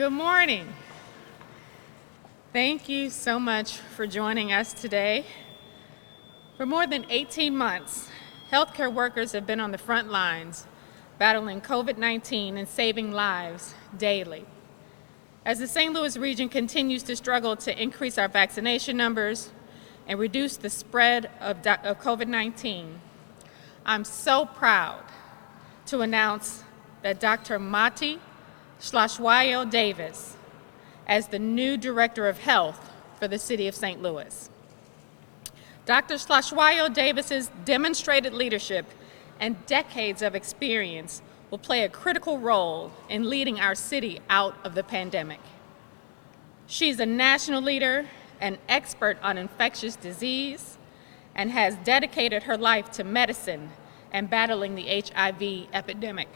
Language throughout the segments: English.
Good morning. Thank you so much for joining us today. For more than 18 months, healthcare workers have been on the front lines, battling COVID-19 and saving lives daily. As the St. Louis region continues to struggle to increase our vaccination numbers and reduce the spread of COVID-19, I'm so proud to announce that Dr. Mati Hlatshwayo Davis as the new Director of Health for the City of St. Louis. Dr. Hlatshwayo Davis's demonstrated leadership and decades of experience will play a critical role in leading our city out of the pandemic. She's a national leader, an expert on infectious disease, and has dedicated her life to medicine and battling the HIV epidemic.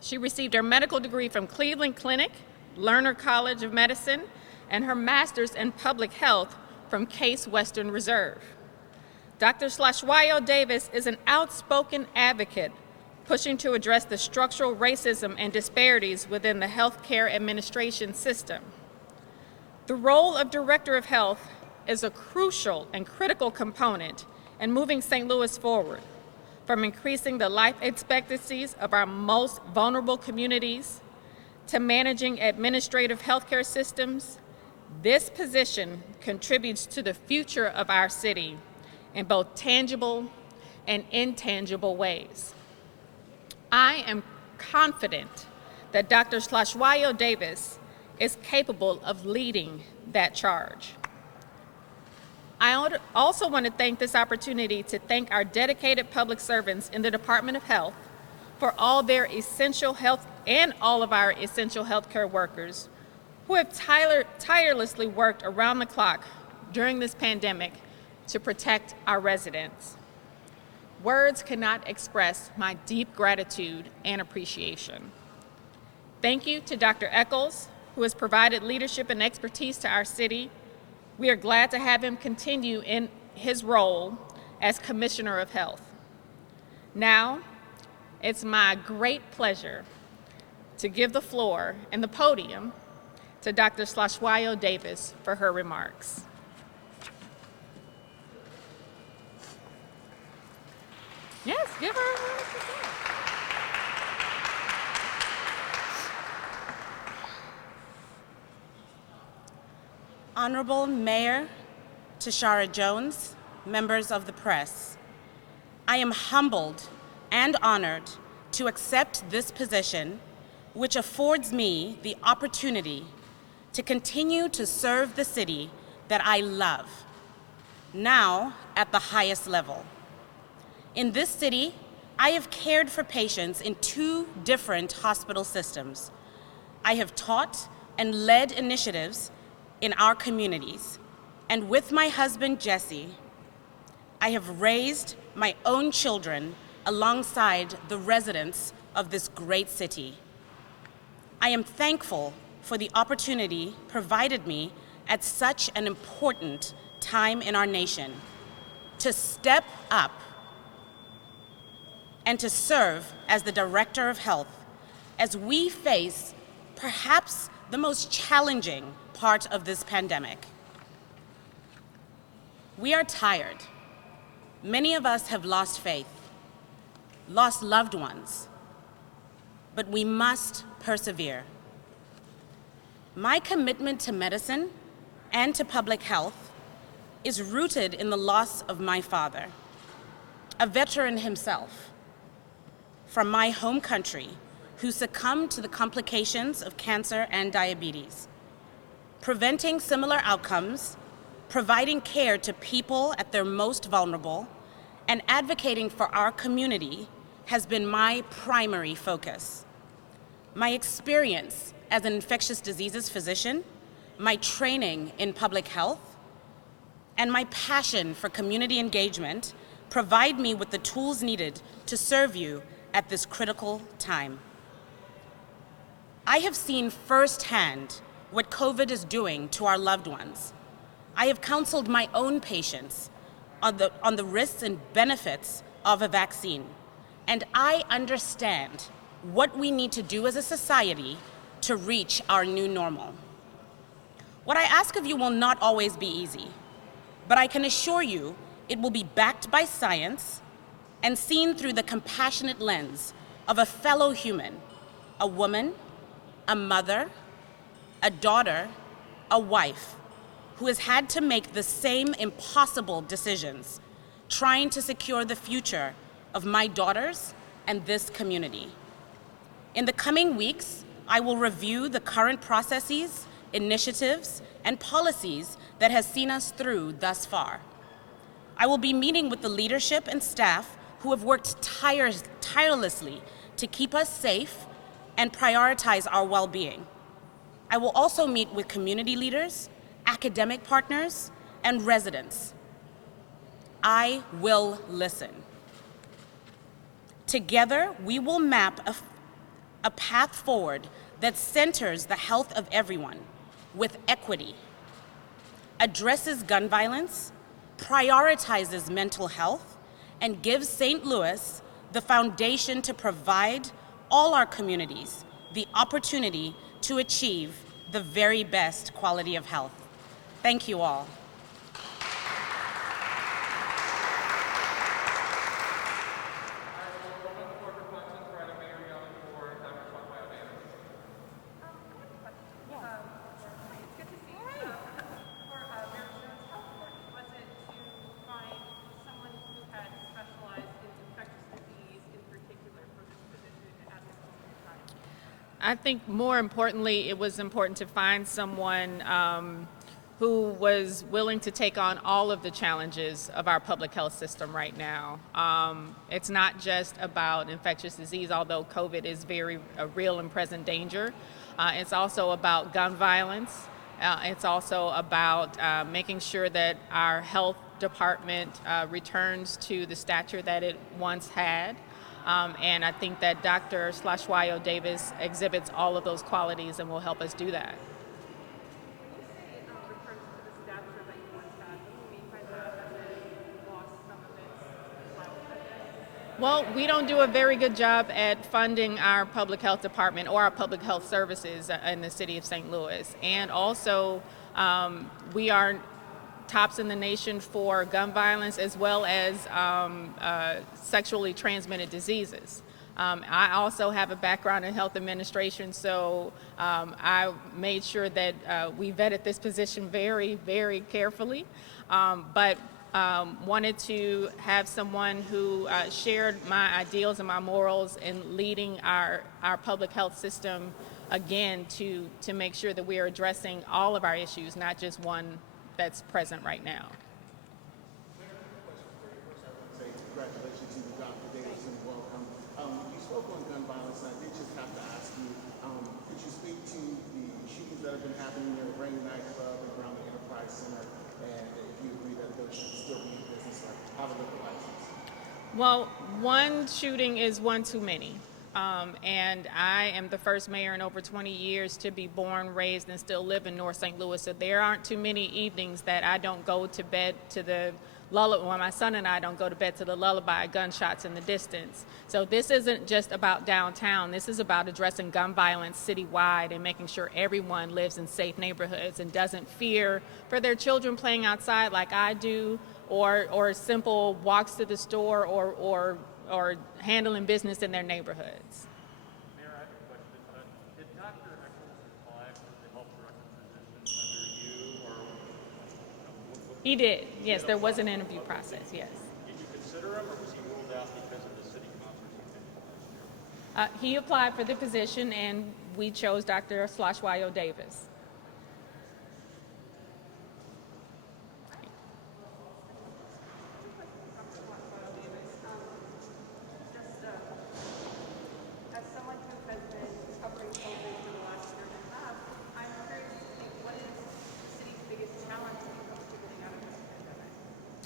She received her medical degree from Cleveland Clinic, Lerner College of Medicine, and her master's in public health from Case Western Reserve. Dr. Hlatshwayo Davis is an outspoken advocate pushing to address the structural racism and disparities within the healthcare administration system. The role of Director of Health is a crucial and critical component in moving St. Louis forward, from increasing the life expectancies of our most vulnerable communities to managing administrative healthcare systems. This position contributes to the future of our city in both tangible and intangible ways. I am confident that Dr. Hlatshwayo Davis is capable of leading that charge. I also want to take this opportunity to thank our dedicated public servants in the Department of Health for all their essential health and all of our essential healthcare workers who have tirelessly worked around the clock during this pandemic to protect our residents. Words cannot express my deep gratitude and appreciation. Thank you to Dr. Eccles, who has provided leadership and expertise to our city. We are glad to have him continue in his role as Commissioner of Health. Now, it's my great pleasure to give the floor and the podium to Dr. Hlatshwayo Davis for her remarks. Yes, give her a round of applause. Honorable Mayor Tishaura Jones, members of the press, I am humbled and honored to accept this position, which affords me the opportunity to continue to serve the city that I love, now at the highest level. In this city, I have cared for patients in 2 different hospital systems. I have taught and led initiatives in our communities, and with my husband, Jesse, I have raised my own children alongside the residents of this great city. I am thankful for the opportunity provided me at such an important time in our nation to step up and to serve as the Director of Health as we face perhaps the most challenging part of this pandemic. We are tired. Many of us have lost faith, lost loved ones, but we must persevere. My commitment to medicine and to public health is rooted in the loss of my father, a veteran himself, from my home country who succumbed to the complications of cancer and diabetes. Preventing similar outcomes, providing care to people at their most vulnerable, and advocating for our community has been my primary focus. My experience as an infectious diseases physician, my training in public health, and my passion for community engagement provide me with the tools needed to serve you at this critical time. I have seen firsthand what COVID is doing to our loved ones. I have counseled my own patients on the risks and benefits of a vaccine, and I understand what we need to do as a society to reach our new normal. What I ask of you will not always be easy, but I can assure you it will be backed by science and seen through the compassionate lens of a fellow human, a woman, a mother, a daughter, a wife, who has had to make the same impossible decisions, trying to secure the future of my daughters and this community. In the coming weeks, I will review the current processes, initiatives, and policies that has seen us through thus far. I will be meeting with the leadership and staff who have worked tirelessly to keep us safe and prioritize our well-being. I will also meet with community leaders, academic partners, and residents. I will listen. Together, we will map a path forward that centers the health of everyone with equity, addresses gun violence, prioritizes mental health, and gives St. Louis the foundation to provide all our communities the opportunity to achieve the very best quality of health. Thank you all. I think more importantly, it was important to find someone who was willing to take on all of the challenges of our public health system right now. It's not just about infectious disease, although COVID is a real and present danger. It's also about gun violence. It's also about making sure that our health department returns to the stature that it once had. And I think that Dr. Hlatshwayo Davis exhibits all of those qualities and will help us do that. Well, we don't do a very good job at funding our public health department or our public health services in the city of St. Louis. And also, we are tops in the nation for gun violence as well as sexually transmitted diseases. I also have a background in health administration, so I made sure that we vetted this position very, very carefully, but wanted to have someone who shared my ideals and my morals in leading our public health system again to make sure that we are addressing all of our issues, not just one that's present right now. Congratulations to you, Dr. Davis, and welcome. You spoke on gun violence, and I did just have to ask you, could you speak to the shootings that have been happening near the Rain nightclub and around the Enterprise Center, and if you agree that those should still be in business, like have a liquor license? Well, one shooting is one too many. And I am the first mayor in over 20 years to be born, raised, and still live in North St. Louis. So there aren't too many evenings that I don't go to bed to the lullaby, when my son and I don't go to bed to the lullaby, gunshots in the distance. So this isn't just about downtown. This is about addressing gun violence citywide and making sure everyone lives in safe neighborhoods and doesn't fear for their children playing outside like I do, or simple walks to the store or handling business in their neighborhoods. Mayor, I have a question. Did Dr. Eccles apply for the health director position under you, or? He did. Yes, there was an interview process, yes. Did you consider him, or was he ruled out because of the city concerts last year? He applied for the position, and we chose Dr. Hlatshwayo Davis.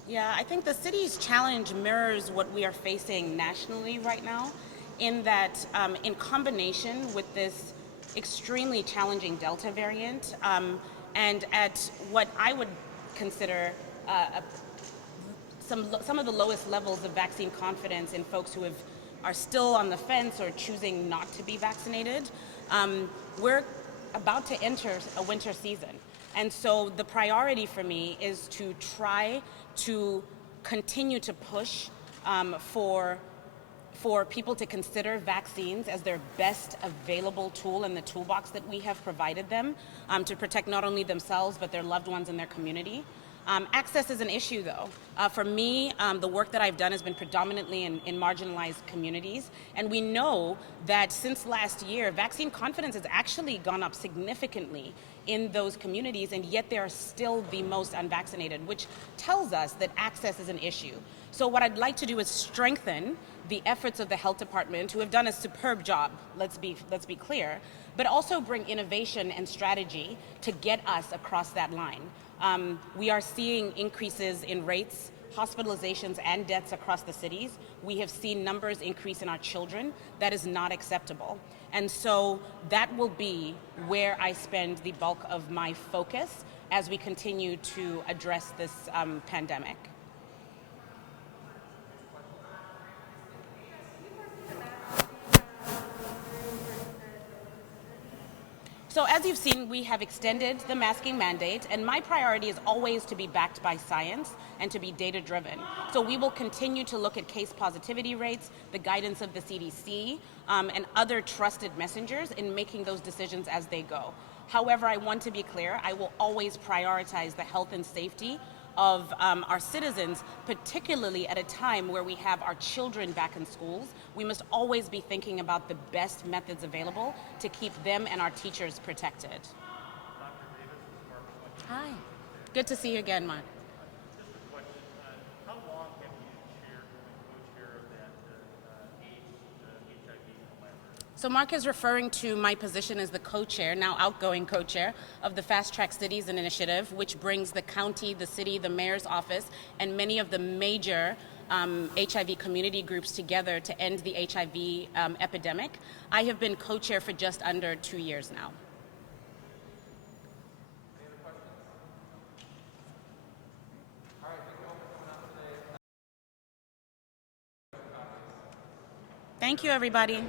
Yeah, I think the city's challenge mirrors what we are facing nationally right now, in that in combination with this extremely challenging Delta variant, and at what I would consider some of the lowest levels of vaccine confidence in folks who are still on the fence or choosing not to be vaccinated, We're about to enter a winter season. And so the priority for me is to try to continue to push for people to consider vaccines as their best available tool in the toolbox that we have provided them to protect not only themselves but their loved ones and their community. Access is an issue, though. For me, the work that I've done has been predominantly in marginalized communities, and we know that since last year, vaccine confidence has actually gone up significantly in those communities, and yet they are still the most unvaccinated, which tells us that access is an issue. So what I'd like to do is strengthen the efforts of the health department, who have done a superb job, let's be clear, but also bring innovation and strategy to get us across that line. We are seeing increases in rates, hospitalizations, and deaths across the cities. We have seen numbers increase in our children. That is not acceptable. And so that will be where I spend the bulk of my focus as we continue to address this pandemic. So as you've seen, we have extended the masking mandate, and my priority is always to be backed by science and to be data-driven. So we will continue to look at case positivity rates, the guidance of the CDC, and other trusted messengers in making those decisions as they go. However, I want to be clear, I will always prioritize the health and safety of our citizens, particularly at a time where we have our children back in schools. We must always be thinking about the best methods available to keep them and our teachers protected. Hi. Good to see you again, Mark. Just a question. How long have you been co-chair of that HIV collaborative? So Mark is referring to my position as the co-chair, now outgoing co-chair, of the Fast Track Cities Initiative, which brings the county, the city, the mayor's office, and many of the major HIV community groups together to end the HIV epidemic. I have been co-chair for just under 2 years now. Thank you, everybody.